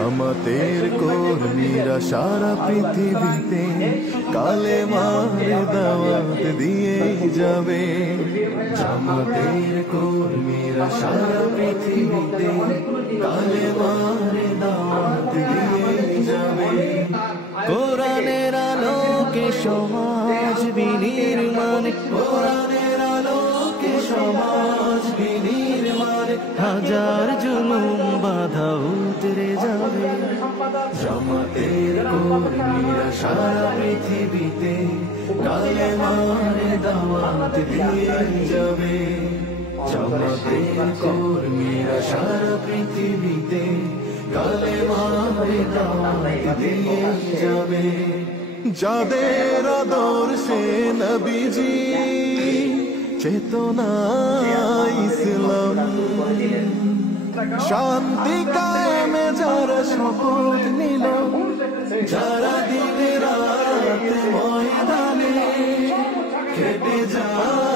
জামাতের কর্মীরা সারা পৃথিবীতে কালেমার দাওয়াত দিয়ে যাবে। জামাতের কর্মীরা সারা পৃথিবীতে কালেমার দাওয়াত দিয়ে যাবে। কোরআনের আলোকে সমাজ বিনির্মাণ, কোরআনের আলোকে সমাজ বিনির্মাণ, হাজার জুলুম বাধা উতরে যাবে। জামাতের কর্মীরা সারা পৃথিবীতে কালেমার দাওয়াত দিয়ে যাবে। জামাতের কর্মীরা সারা পৃথিবীতে কালেমার দাওয়াত দিয়ে যাবে। যাদের আদর্শে নবীজি চেতনা ইসলাম, শান্তি কায়েমে যারা শপথ নিল, যারা দিনে রাতে ময়দানে খেটে যায়